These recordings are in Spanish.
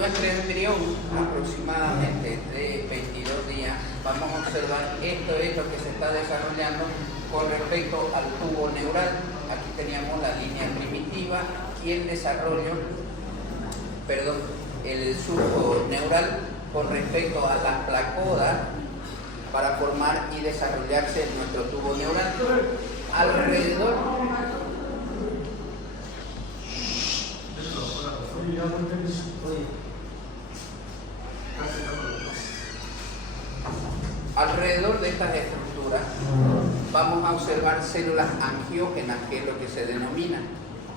Nuestro embrión, aproximadamente de 22 días, vamos a observar esto es lo que se está desarrollando con respecto al tubo neural. Aquí teníamos la línea primitiva y el desarrollo, el surco neural con respecto a las placodas para formar y desarrollarse nuestro tubo neural. Alrededor de estas estructuras vamos a observar células angiógenas, que es lo que se denomina.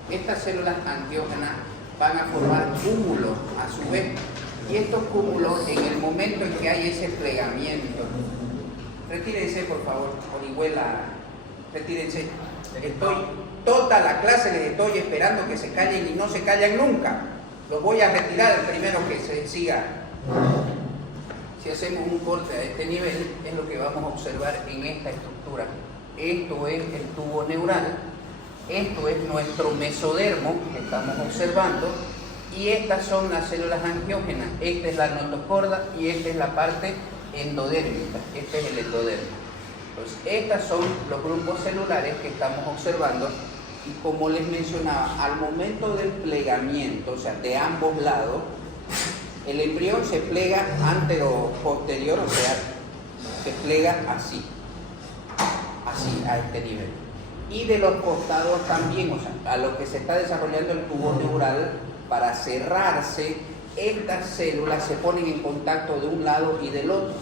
Estas células angiógenas van a formar cúmulos a su vez, y estos cúmulos, en el momento en que hay ese plegamiento, retírense por favor, Orihuela, retírense. Toda la clase les estoy esperando que se callen y no se callan nunca. Los voy a retirar el primero que se siga. Si hacemos un corte a este nivel, es lo que vamos a observar en esta estructura. Esto es el tubo neural, esto es nuestro mesodermo que estamos observando, y estas son las células angiógenas. Esta es la notocorda y esta es la parte endodérmica, este es el endodermo. Entonces, estos son los grupos celulares que estamos observando, y como les mencionaba, al momento del plegamiento, o sea, de ambos lados, el embrión se plega antero-posterior, o sea, se plega así, a este nivel. Y de los costados también, o sea, a lo que se está desarrollando el tubo neural, para cerrarse, estas células se ponen en contacto de un lado y del otro.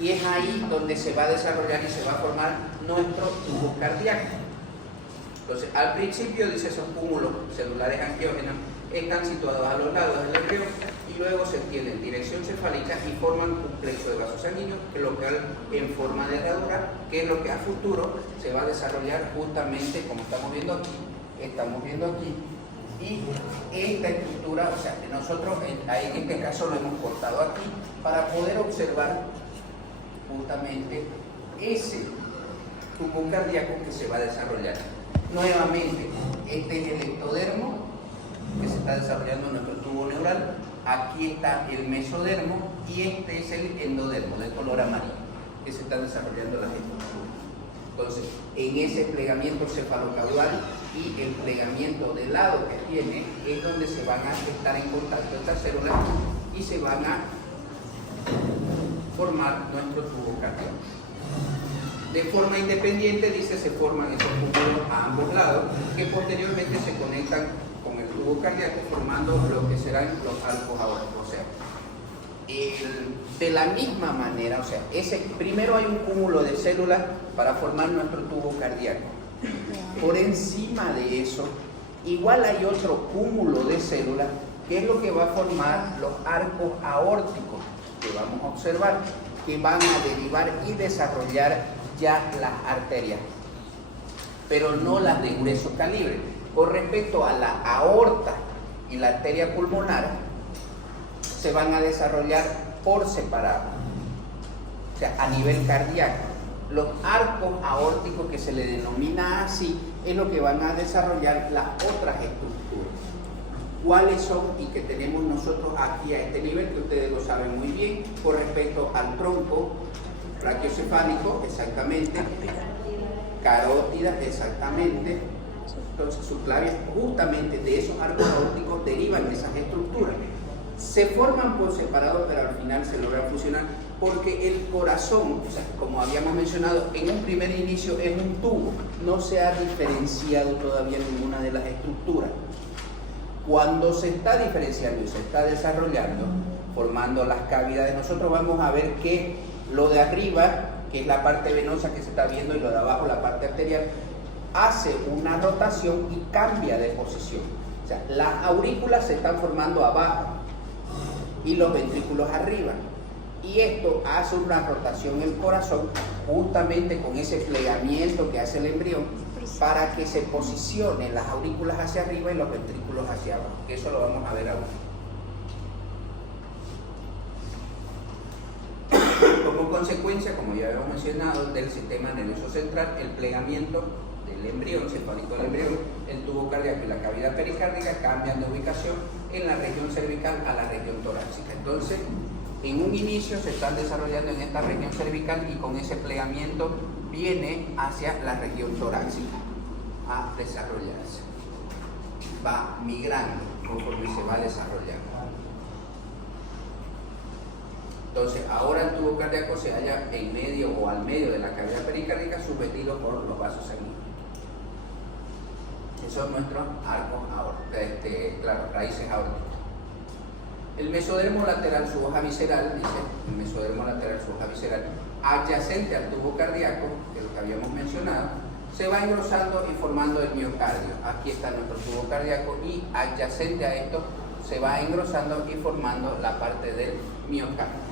Y es ahí donde se va a desarrollar y se va a formar nuestro tubo cardíaco. Entonces, al principio, dice, esos cúmulos celulares angiógenos están situados a los lados del embrión y luego se extienden en dirección cefálica y forman un plexo de vasos sanguíneos local en forma de herradura, que es lo que a futuro se va a desarrollar justamente como estamos viendo aquí. Y esta estructura, o sea, que nosotros en este caso lo hemos cortado aquí para poder observar justamente ese tubo cardíaco que se va a desarrollar. Nuevamente, este es el ectodermo que se está desarrollando en nuestro tubo neural. Aquí está el mesodermo y este es el endodermo de color amarillo que se está desarrollando las estructuras. Entonces, en ese plegamiento cefalocaudal y el plegamiento de lado que tiene es donde se van a estar en contacto estas células y se van a formar nuestro tubo cardíaco. De forma independiente, dice, se forman esos cúmulos a ambos lados que posteriormente se conectan con el tubo cardíaco formando lo que serán los arcos aórticos. O sea, de la misma manera, o sea, primero hay un cúmulo de células para formar nuestro tubo cardíaco. Por encima de eso, igual hay otro cúmulo de células que es lo que va a formar los arcos aórticos que vamos a observar, que van a derivar y desarrollar ya las arterias, pero no las de grueso calibre. Con respecto a la aorta y la arteria pulmonar, se van a desarrollar por separado, o sea, a nivel cardíaco. Los arcos aórticos, que se le denomina así, es lo que van a desarrollar las otras estructuras. ¿Cuáles son? Y que tenemos nosotros aquí a este nivel, que ustedes lo saben muy bien, con respecto al tronco brachiocefálico, exactamente, carótida, exactamente. Entonces, subclavias, justamente de esos arcos aórticos derivan esas estructuras. Se forman por separado, pero al final se logran fusionar, porque el corazón, o sea, como habíamos mencionado, en un primer inicio es un tubo, no se ha diferenciado todavía ninguna de las estructuras. Cuando se está diferenciando y se está desarrollando, formando las cavidades, nosotros vamos a ver que lo de arriba, que es la parte venosa que se está viendo, y lo de abajo, la parte arterial, hace una rotación y cambia de posición. O sea, las aurículas se están formando abajo y los ventrículos arriba. Y esto hace una rotación en el corazón, justamente con ese plegamiento que hace el embrión, para que se posicionen las aurículas hacia arriba y los ventrículos hacia abajo. Que eso lo vamos a ver ahora. Como Como consecuencia, como ya habíamos mencionado, del sistema nervioso central, el plegamiento del embrión, cefálico del embrión, el tubo cardíaco y la cavidad pericárdica cambian de ubicación en la región cervical a la región torácica. Entonces, en un inicio se están desarrollando en esta región cervical y con ese plegamiento viene hacia la región torácica a desarrollarse. Va migrando conforme se va desarrollando. Entonces, ahora el tubo cardíaco se halla en medio o al medio de la cavidad pericárdica, subvertido por los vasos sanguíneos. Esos son nuestros arcos aórticos, raíces aórticas. El mesodermo lateral, su hoja visceral, dice, el mesodermo lateral, su hoja visceral, adyacente al tubo cardíaco, que es lo que habíamos mencionado, se va engrosando y formando el miocardio. Aquí está nuestro tubo cardíaco y adyacente a esto se va engrosando y formando la parte del miocardio.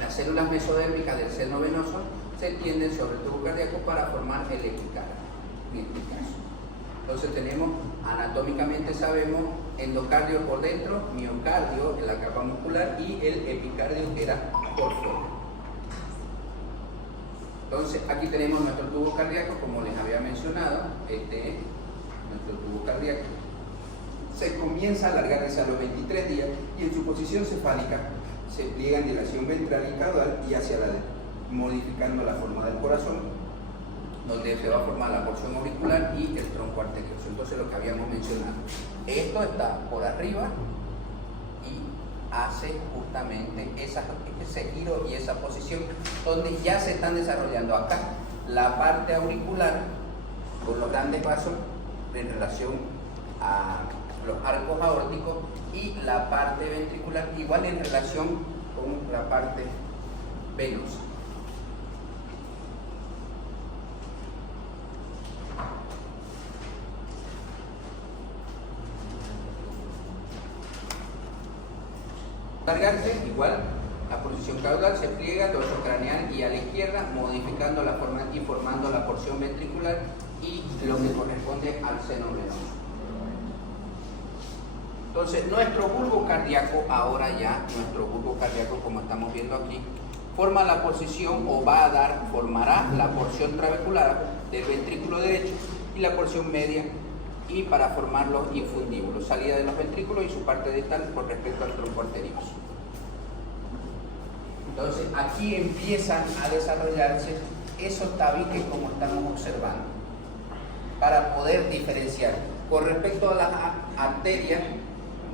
Las células mesodérmicas del seno venoso se tienden sobre el tubo cardíaco para formar el epicardio. Entonces tenemos, anatómicamente sabemos, endocardio por dentro, miocardio en la capa muscular y el epicardio que era por fuera. Entonces aquí tenemos nuestro tubo cardíaco, como les había mencionado, este es nuestro tubo cardíaco. Se comienza a alargar hacia los 23 días y en su posición cefálica se pliega en dirección ventral y caudal y hacia la modificando la forma del corazón, donde se va a formar la porción auricular y el tronco arterioso. Entonces, lo que habíamos mencionado, esto está por arriba y hace justamente ese giro y esa posición donde ya se están desarrollando acá la parte auricular con los grandes vasos en relación a los arcos aórticos y la parte ventricular igual en relación con la parte venosa. Cargarse, igual, la posición caudal se pliega dorso craneal y a la izquierda, modificando la forma y formando la porción ventricular y lo que corresponde al seno venoso. Entonces, nuestro bulbo cardíaco, ahora ya, nuestro bulbo cardíaco, como estamos viendo aquí, forma la posición o formará la porción trabecular del ventrículo derecho y la porción media, y para formar los infundíbulos, salida de los ventrículos y su parte distal con respecto al tronco arterioso. Entonces, aquí empiezan a desarrollarse esos tabiques como estamos observando, para poder diferenciar con respecto a las arterias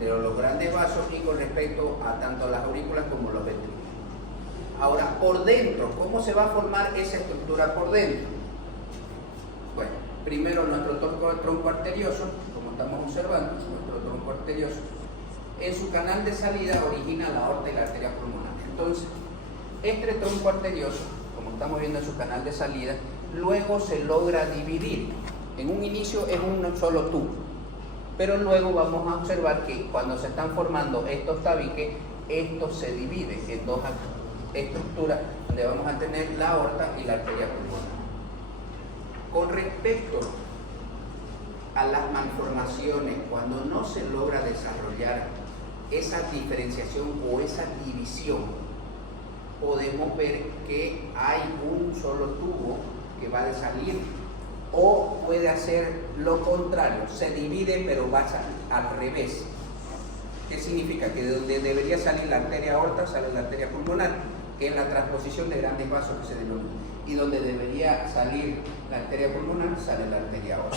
de los grandes vasos y con respecto a tanto las aurículas como los ventrículos. Ahora, por dentro, ¿cómo se va a formar esa estructura por dentro? Bueno, primero nuestro tronco arterioso, como estamos observando, nuestro tronco arterioso, en su canal de salida origina la aorta y la arteria pulmonar. Entonces, este tronco arterioso, como estamos viendo en su canal de salida, luego se logra dividir. En un inicio es un solo tubo, pero luego vamos a observar que cuando se están formando estos tabiques, esto se divide en dos estructuras, donde vamos a tener la aorta y la arteria pulmonar. Con respecto a las malformaciones, cuando no se logra desarrollar esa diferenciación o esa división, podemos ver que hay un solo tubo que va a salir, o puede hacer lo contrario, se divide pero va a salir al revés. ¿Qué significa? Que de donde debería salir la arteria aorta sale la arteria pulmonar, que es la transposición de grandes vasos que se denomina, y donde debería salir la arteria pulmonar sale la arteria aorta.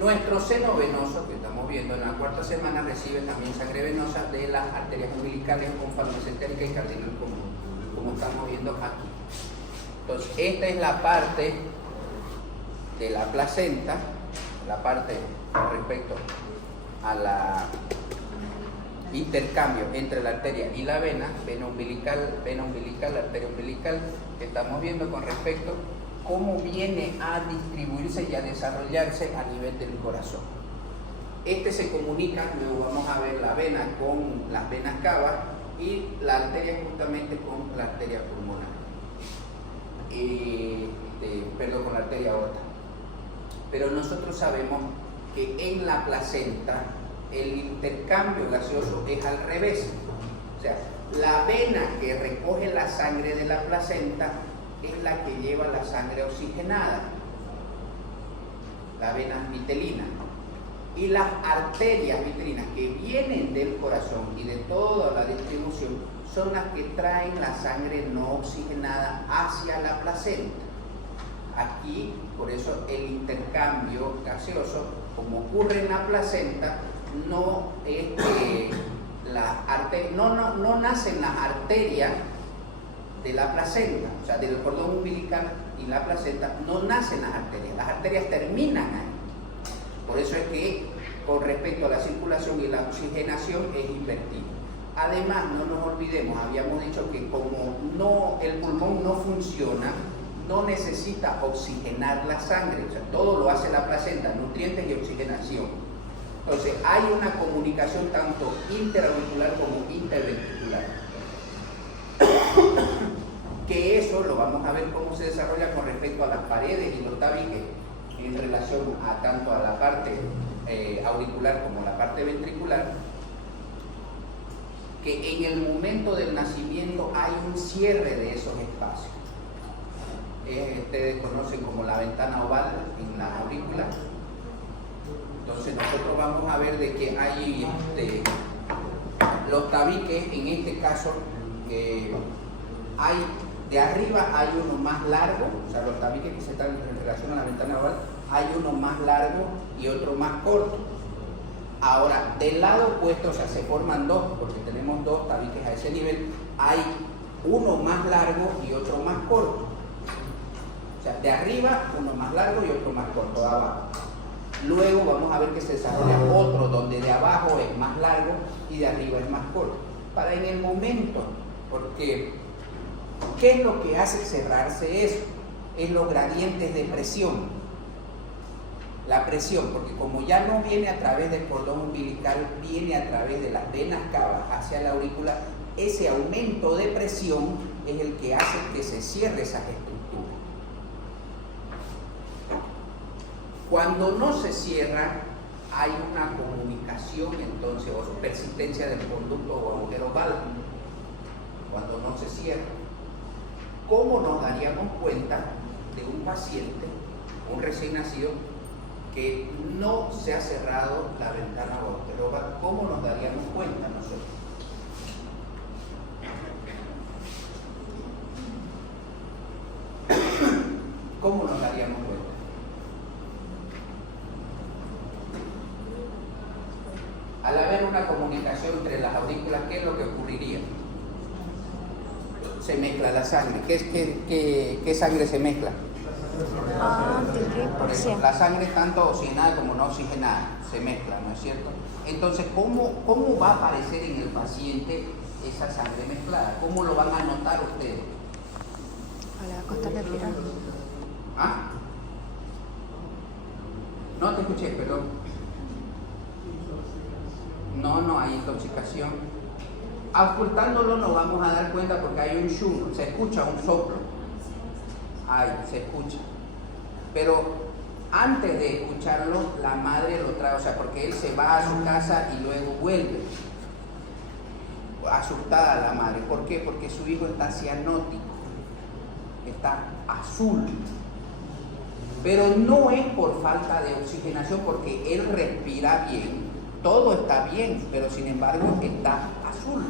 Nuestro seno venoso, que estamos viendo en la cuarta semana, recibe también sangre venosa de las arterias umbilicales con falda mesentérica y cardinal común, como estamos viendo aquí. Entonces, esta es la parte de la placenta, la parte respecto a la intercambio entre la arteria y la vena umbilical, arteria umbilical, que estamos viendo con respecto a cómo viene a distribuirse y a desarrollarse a nivel del corazón. Este se comunica, luego vamos a ver la vena con las venas cavas y la arteria justamente con la arteria pulmonar. Con la arteria aorta. Pero nosotros sabemos que en la placenta el intercambio gaseoso es al revés. O sea, la vena que recoge la sangre de la placenta es la que lleva la sangre oxigenada, la vena vitelina. Y las arterias vitelinas que vienen del corazón y de toda la distribución son las que traen la sangre no oxigenada hacia la placenta. Aquí, por eso el intercambio gaseoso, como ocurre en la placenta, no es que no nacen las arterias de la placenta, o sea, del cordón umbilical y la placenta, no nacen las arterias terminan ahí. Por eso es que con respecto a la circulación y la oxigenación es invertido. Además, no nos olvidemos, habíamos dicho que como el pulmón no funciona, no necesita oxigenar la sangre, o sea, todo lo hace la placenta, nutrientes y oxigenación. Entonces, hay una comunicación tanto interauricular como interventricular. Que eso lo vamos a ver cómo se desarrolla con respecto a las paredes y los tabiques en relación a tanto a la parte auricular como la parte ventricular, que en el momento del nacimiento hay un cierre de esos espacios. Ustedes conocen como la ventana oval en la aurícula. Entonces nosotros vamos a ver de que hay los tabiques, en este caso hay de arriba hay uno más largo, o sea, los tabiques que se están en relación a la ventana oval, hay uno más largo y otro más corto. Ahora, del lado opuesto, o sea, se forman dos, porque tenemos dos tabiques a ese nivel, hay uno más largo y otro más corto. O sea, de arriba uno más largo y otro más corto de abajo. Luego vamos a ver que se desarrolla otro donde de abajo es más largo y de arriba es más corto. Para en el momento, porque ¿qué es lo que hace cerrarse eso? Es los gradientes de presión. La presión, porque como ya no viene a través del cordón umbilical, viene a través de las venas cavas hacia la aurícula, ese aumento de presión es el que hace que se cierre esas estructuras. Cuando no se cierra, hay una comunicación entonces, o persistencia del conducto o agujero válvulo. Cuando no se cierra, ¿cómo nos daríamos cuenta de un paciente, un recién nacido, que no se ha cerrado la ventana o agujero válvulo? ¿Cómo nos daríamos cuenta nosotros? ¿Cómo nos daríamos cuenta? Al haber una comunicación entre las aurículas, ¿qué es lo que ocurriría? Se mezcla la sangre. ¿Qué sangre se mezcla? La sangre tanto oxigenada como no oxigenada se mezcla, ¿no es cierto? Entonces, ¿cómo va a aparecer en el paciente esa sangre mezclada? ¿Cómo lo van a notar ustedes? A la costa respirar. ¿Ah? No te escuché, perdón. No hay intoxicación. Ocultándolo nos vamos a dar cuenta porque hay un shum, se escucha un soplo. Se escucha. Pero antes de escucharlo, la madre lo trae, o sea, porque él se va a su casa y luego vuelve. Asustada la madre. ¿Por qué? Porque su hijo está cianótico, está azul. Pero no es por falta de oxigenación, porque él respira bien, todo está bien, pero sin embargo está azul.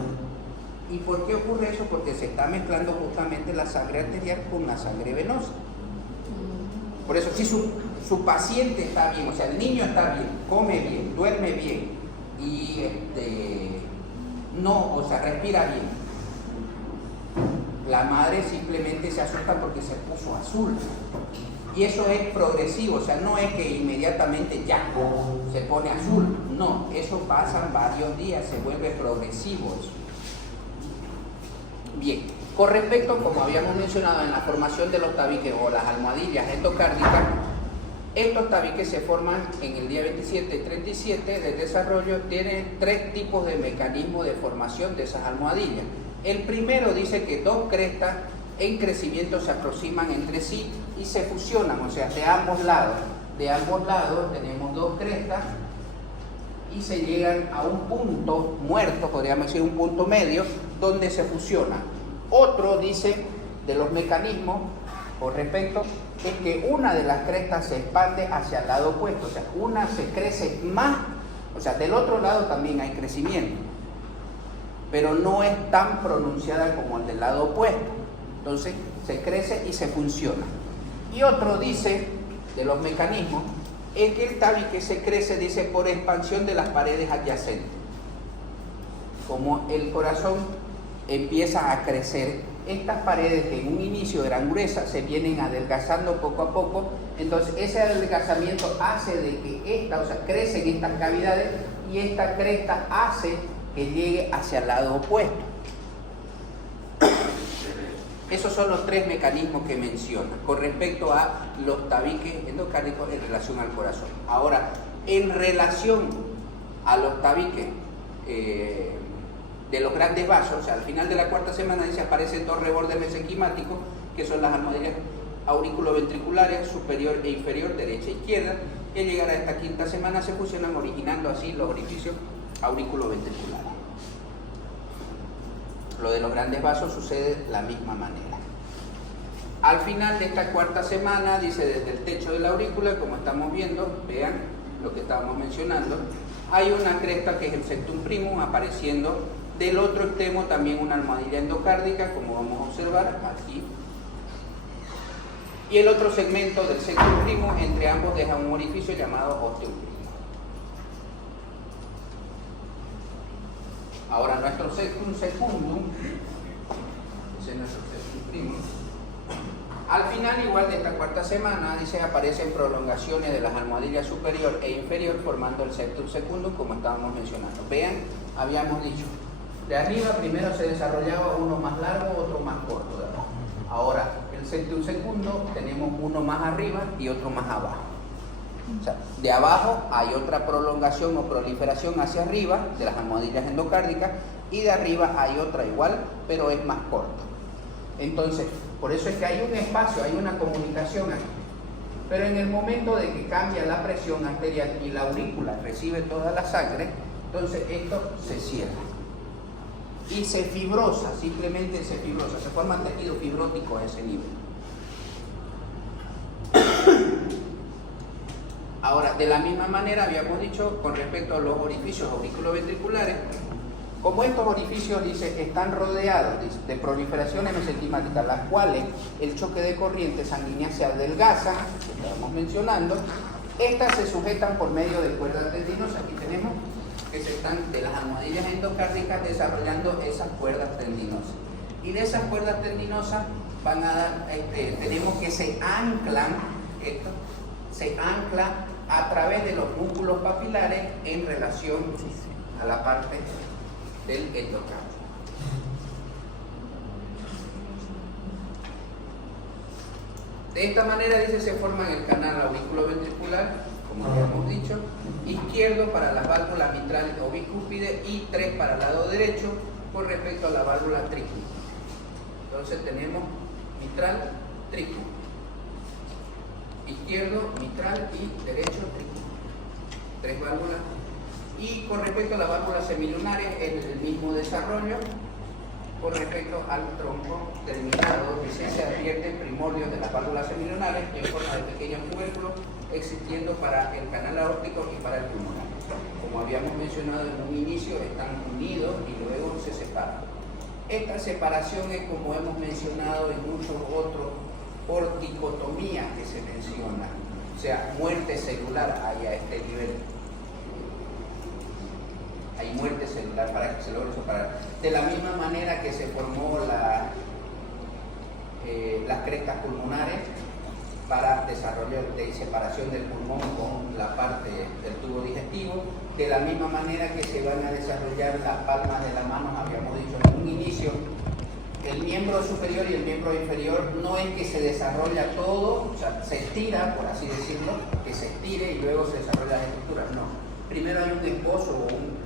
¿Y por qué ocurre eso? Porque se está mezclando justamente la sangre arterial con la sangre venosa. Por eso, si su paciente está bien, o sea, el niño está bien, come bien, duerme bien y respira bien, la madre simplemente se asusta porque se puso azul. Y eso es progresivo, o sea, no es que inmediatamente ya se pone azul, no, eso pasa varios días, se vuelve progresivo eso. Bien, con respecto, como habíamos mencionado, en la formación de los tabiques o las almohadillas endocárdicas, estos tabiques se forman en el día 27 y 37 del desarrollo. Tienen tres tipos de mecanismos de formación de esas almohadillas. El primero dice que dos crestas en crecimiento se aproximan entre sí y se fusionan, o sea, de ambos lados tenemos dos crestas y se llegan a un punto muerto, podríamos decir un punto medio, donde se fusionan. Otro, dice, de los mecanismos por respecto, es que una de las crestas se expande hacia el lado opuesto, o sea, una se crece más, o sea, del otro lado también hay crecimiento, pero no es tan pronunciada como el del lado opuesto. Entonces, se crece y se fusiona. Y otro, dice, de los mecanismos, es que el tabique se crece, dice, por expansión de las paredes adyacentes. Como el corazón empieza a crecer, estas paredes que en un inicio eran gruesas se vienen adelgazando poco a poco, entonces ese adelgazamiento hace de que o sea, crecen estas cavidades y esta cresta hace que llegue hacia el lado opuesto. Esos son los tres mecanismos que menciona con respecto a los tabiques endocárdicos en relación al corazón. Ahora, en relación a los tabiques de los grandes vasos, o sea, al final de la cuarta semana dice aparecen dos rebordes mesenquimáticos, que son las almohadillas auriculoventriculares superior e inferior, derecha e izquierda, y al llegar a esta quinta semana se fusionan, originando así los orificios auriculoventriculares. Lo de los grandes vasos sucede de la misma manera. Al final de esta cuarta semana, dice, desde el techo de la aurícula, como estamos viendo, vean lo que estábamos mencionando, hay una cresta que es el septum primum, apareciendo del otro extremo también una almohadilla endocárdica, como vamos a observar aquí. Y el otro segmento del septum primum, entre ambos deja un orificio llamado ostium primum. Ahora nuestro septum secundum, ese es nuestro septum primum. Al final, igual de esta cuarta semana, dice, aparecen prolongaciones de las almohadillas superior e inferior formando el septum secundum, como estábamos mencionando. Vean, habíamos dicho, de arriba primero se desarrollaba uno más largo, otro más corto de abajo. Ahora, el septum secundum tenemos uno más arriba y otro más abajo. O sea, de abajo hay otra prolongación o proliferación hacia arriba de las almohadillas endocárdicas y de arriba hay otra igual, pero es más corta. Entonces, por eso es que hay un espacio, hay una comunicación aquí. Pero en el momento de que cambia la presión arterial y la aurícula recibe toda la sangre, entonces esto se cierra. Y se fibrosa, simplemente se fibrosa, se forma tejido fibrótico a ese nivel. Ahora, de la misma manera habíamos dicho con respecto a los orificios auriculoventriculares, como estos orificios, dice, están rodeados, dice, de proliferaciones mesenquimáticas, las cuales el choque de corriente sanguínea se adelgaza, que estábamos mencionando, estas se sujetan por medio de cuerdas tendinosas. Aquí tenemos que se están de las almohadillas endocárdicas desarrollando esas cuerdas tendinosas. Y de esas cuerdas tendinosas van a dar, tenemos que se anclan, esto se ancla a través de los músculos papilares en relación a la parte del endocardio. De esta manera, dice, se forma el canal auriculoventricular, como habíamos dicho, izquierdo para las válvulas mitral o bicúspide y 3 para el lado derecho con respecto a la válvula tríquea. Entonces tenemos mitral, tríquea, izquierdo, mitral y derecho, tríquea. 3 válvulas. Y con respecto a las válvulas semilunares es el mismo desarrollo con respecto al tronco terminado, que se advierten primordios de las válvulas semilunares en forma de pequeños tubérculos existiendo para el canal aórtico y para el pulmonar. Como habíamos mencionado en un inicio, están unidos y luego se separan. Esta separación es, como hemos mencionado en muchos otros, por dicotomía que se menciona, o sea, muerte celular hay a este nivel. Hay muerte celular para que se logre separar. De la misma manera que se formó las crestas pulmonares para desarrollo de separación del pulmón con la parte del tubo digestivo, de la misma manera que se van a desarrollar las palmas de las manos, habíamos dicho en un inicio, el miembro superior y el miembro inferior no es que se desarrolla todo, o sea, se estira, por así decirlo, que se estire y luego se desarrolla la estructura, no. Primero hay un esbozo o un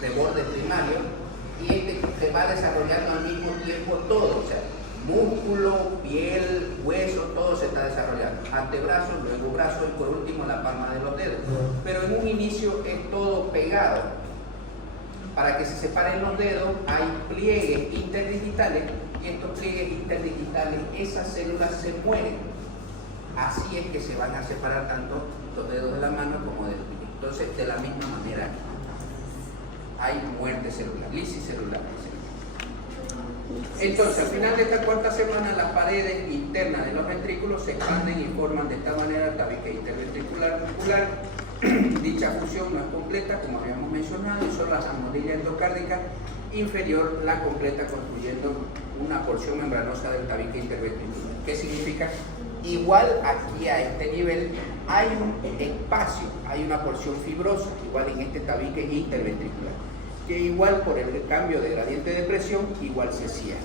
reborde primario y este se va desarrollando al mismo tiempo todo, o sea, músculo, piel, hueso, todo se está desarrollando. Antebrazo, luego brazo y por último la palma de los dedos. Pero en un inicio es todo pegado. Para que se separen los dedos hay pliegues interdigitales y estos pliegues interdigitales, esas células se mueren. Así es que se van a separar tanto los dedos de la mano como del pie. Entonces, de la misma manera, hay muerte celular, lisis celular. Entonces, al final de esta cuarta semana, las paredes internas de los ventrículos se expanden y forman de esta manera el tabique interventricular muscular. Dicha fusión no es completa, como habíamos mencionado, y solo la almohadilla endocárdica inferior la completa, construyendo una porción membranosa del tabique interventricular. ¿Qué significa? Igual aquí a este nivel hay un espacio, hay una porción fibrosa, igual en este tabique interventricular, que igual por el cambio de gradiente de presión, igual se cierra.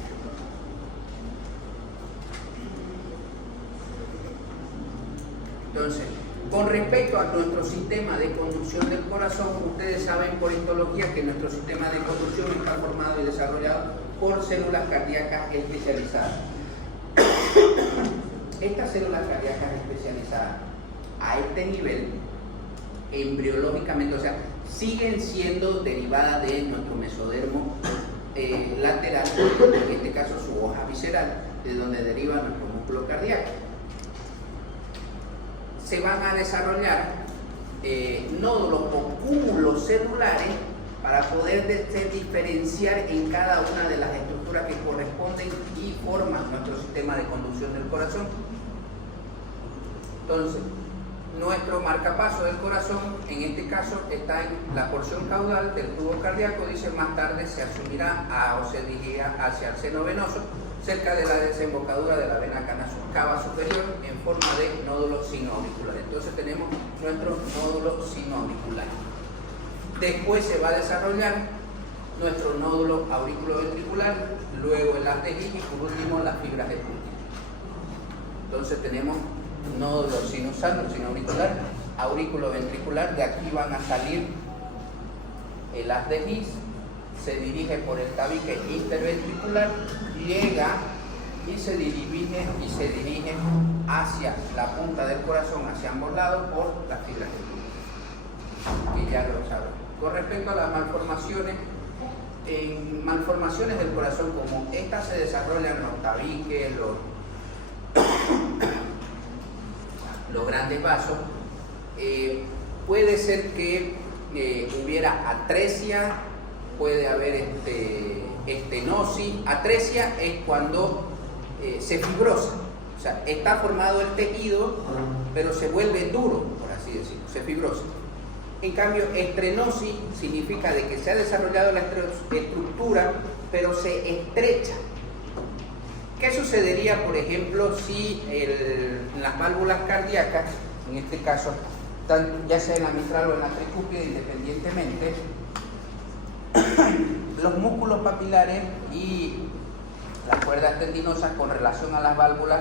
Entonces, con respecto a nuestro sistema de conducción del corazón, ustedes saben por histología que nuestro sistema de conducción está formado y desarrollado por células cardíacas especializadas. Estas células cardíacas especializadas a este nivel, embriológicamente, o sea, siguen siendo derivadas de nuestro mesodermo lateral, en este caso su hoja visceral, de donde deriva nuestro músculo cardíaco. Se van a desarrollar nódulos o cúmulos celulares para poder diferenciar en cada una de las estructuras que corresponden y forman nuestro sistema de conducción del corazón. Entonces, nuestro marcapaso del corazón, en este caso, está en la porción caudal del tubo cardíaco, dice, más tarde se asumirá o se dirigirá hacia el seno venoso, cerca de la desembocadura de la vena cava superior, en forma de nódulo sinoauricular. Entonces tenemos nuestro nódulo sinoauricular. Después se va a desarrollar nuestro nódulo auriculoventricular, luego el haz de His y por último las fibras de Purkinje. Entonces tenemos nódulo sinusal, sinoauricular, auriculoventricular, de aquí van a salir el haz de His, se dirige por el tabique interventricular, llega y se dirige hacia la punta del corazón, hacia ambos lados, por las fibras de Purkinje, que ya lo saben. Con respecto a las malformaciones, en malformaciones del corazón como estas se desarrollan los tabiques, los grandes vasos, puede ser que hubiera atresia, puede haber estenosis. Atresia es cuando se fibrosa, o sea, está formado el tejido, pero se vuelve duro, por así decirlo, se fibrosa. En cambio, estrenosis significa de que se ha desarrollado la estructura, pero se estrecha. ¿Qué sucedería, por ejemplo, si las válvulas cardíacas, en este caso, ya sea en la mitral o en la tricúspide, independientemente, los músculos papilares y las cuerdas tendinosas con relación a las válvulas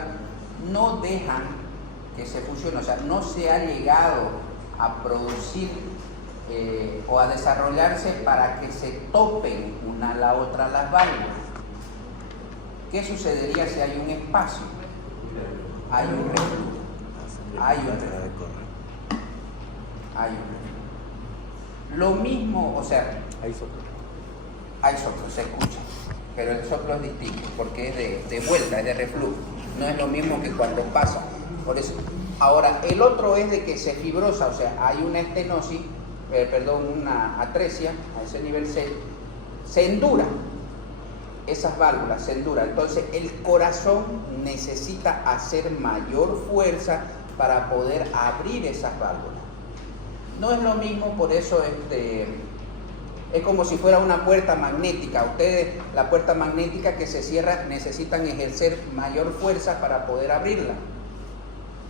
no dejan que se fusione, o sea, no se ha llegado a producir o a desarrollarse para que se topen una a la otra las válvulas. ¿Qué sucedería si hay un espacio? Hay un reflujo. Hay un reflujo. Lo mismo, o sea, hay soplo, se escucha, pero el soplo es distinto porque es de vuelta, es de reflujo. No es lo mismo que cuando pasa. Por eso. Ahora, el otro es de que se fibrosa, o sea, hay una estenosis, una atresia, a ese nivel se endura. Esas válvulas se enduran. Entonces, el corazón necesita hacer mayor fuerza para poder abrir esas válvulas. No es lo mismo, por eso es como si fuera una puerta magnética. Ustedes, la puerta magnética que se cierra, necesitan ejercer mayor fuerza para poder abrirla.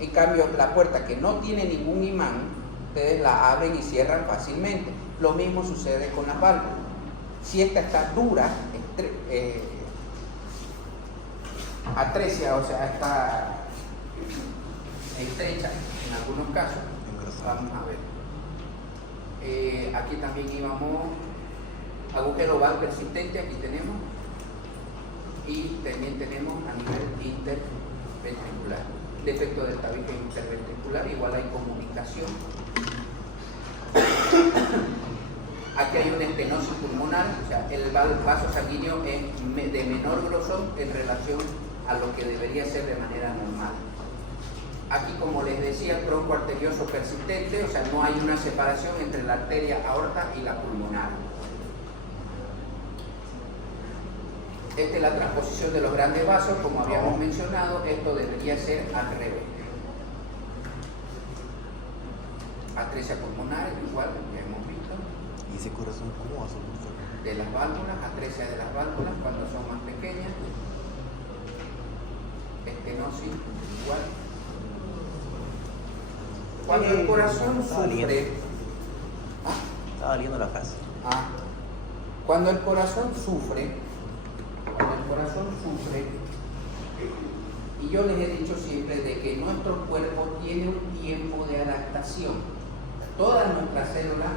En cambio, la puerta que no tiene ningún imán, ustedes la abren y cierran fácilmente. Lo mismo sucede con las válvulas. Si esta está dura, atresia, o sea, está estrecha en algunos casos. Vamos a ver. Aquí también íbamos agujero oval persistente, aquí tenemos. y también tenemos a nivel interventricular. Defecto del tabique interventricular, igual hay comunicación. Aquí hay una estenosis pulmonar, o sea, el vaso sanguíneo es de menor grosor en relación a lo que debería ser de manera normal. Aquí, como les decía, el tronco arterioso persistente, o sea, no hay una separación entre la arteria aorta y la pulmonar. Esta es la transposición de los grandes vasos, como habíamos mencionado, esto debería ser al revés. Atresia pulmonar, igual, ya hemos visto. ¿Y ese corazón cómo va a soportar? De las válvulas, atresia de las válvulas cuando son más pequeñas. Estenosis, igual. Cuando el corazón sufre... Estaba leyendo la frase. Cuando el corazón sufre, y yo les he dicho siempre de que nuestro cuerpo tiene un tiempo de adaptación. Todas nuestras células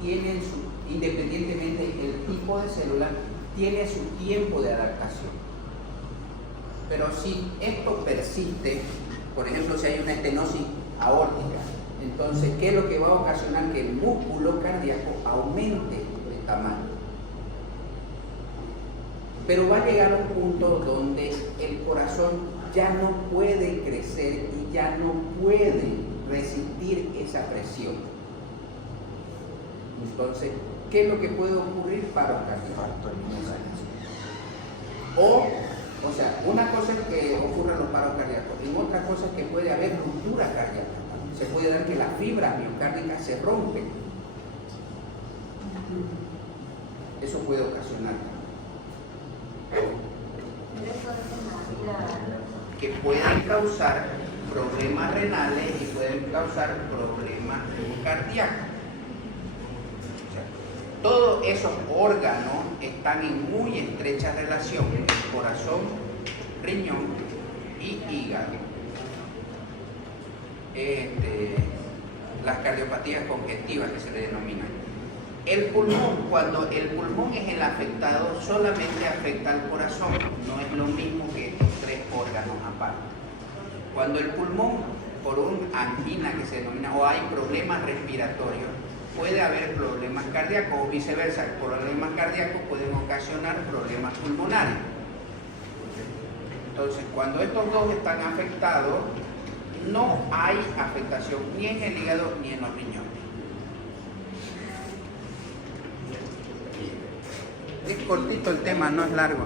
tienen independientemente del tipo de célula, tiene su tiempo de adaptación. Pero si esto persiste, por ejemplo, si hay una estenosis aórtica, entonces, ¿qué es lo que va a ocasionar? Que el músculo cardíaco aumente de tamaño. Pero va a llegar a un punto donde el corazón ya no puede crecer y ya no puede resistir esa presión. Entonces, ¿qué es lo que puede ocurrir? Paro cardíaco. O sea, una cosa es que ocurran los paros cardíacos y otra cosa es que puede haber ruptura cardíaca. Se puede dar que las fibras miocárdicas se rompen. Eso puede ocasionar que pueden causar problemas renales y pueden causar problemas cardíacos. O sea, todos esos órganos están en muy estrecha relación: corazón, riñón y hígado. Las cardiopatías congestivas que se le denominan. El pulmón, cuando el pulmón es el afectado, solamente afecta al corazón, no es lo mismo que estos tres órganos aparte. Cuando el pulmón, por una angina que se denomina, o hay problemas respiratorios, puede haber problemas cardíacos o viceversa. Problemas cardíacos pueden ocasionar problemas pulmonares. Entonces, cuando estos dos están afectados, no hay afectación ni en el hígado ni en los riñones. Es cortito el tema, no es largo.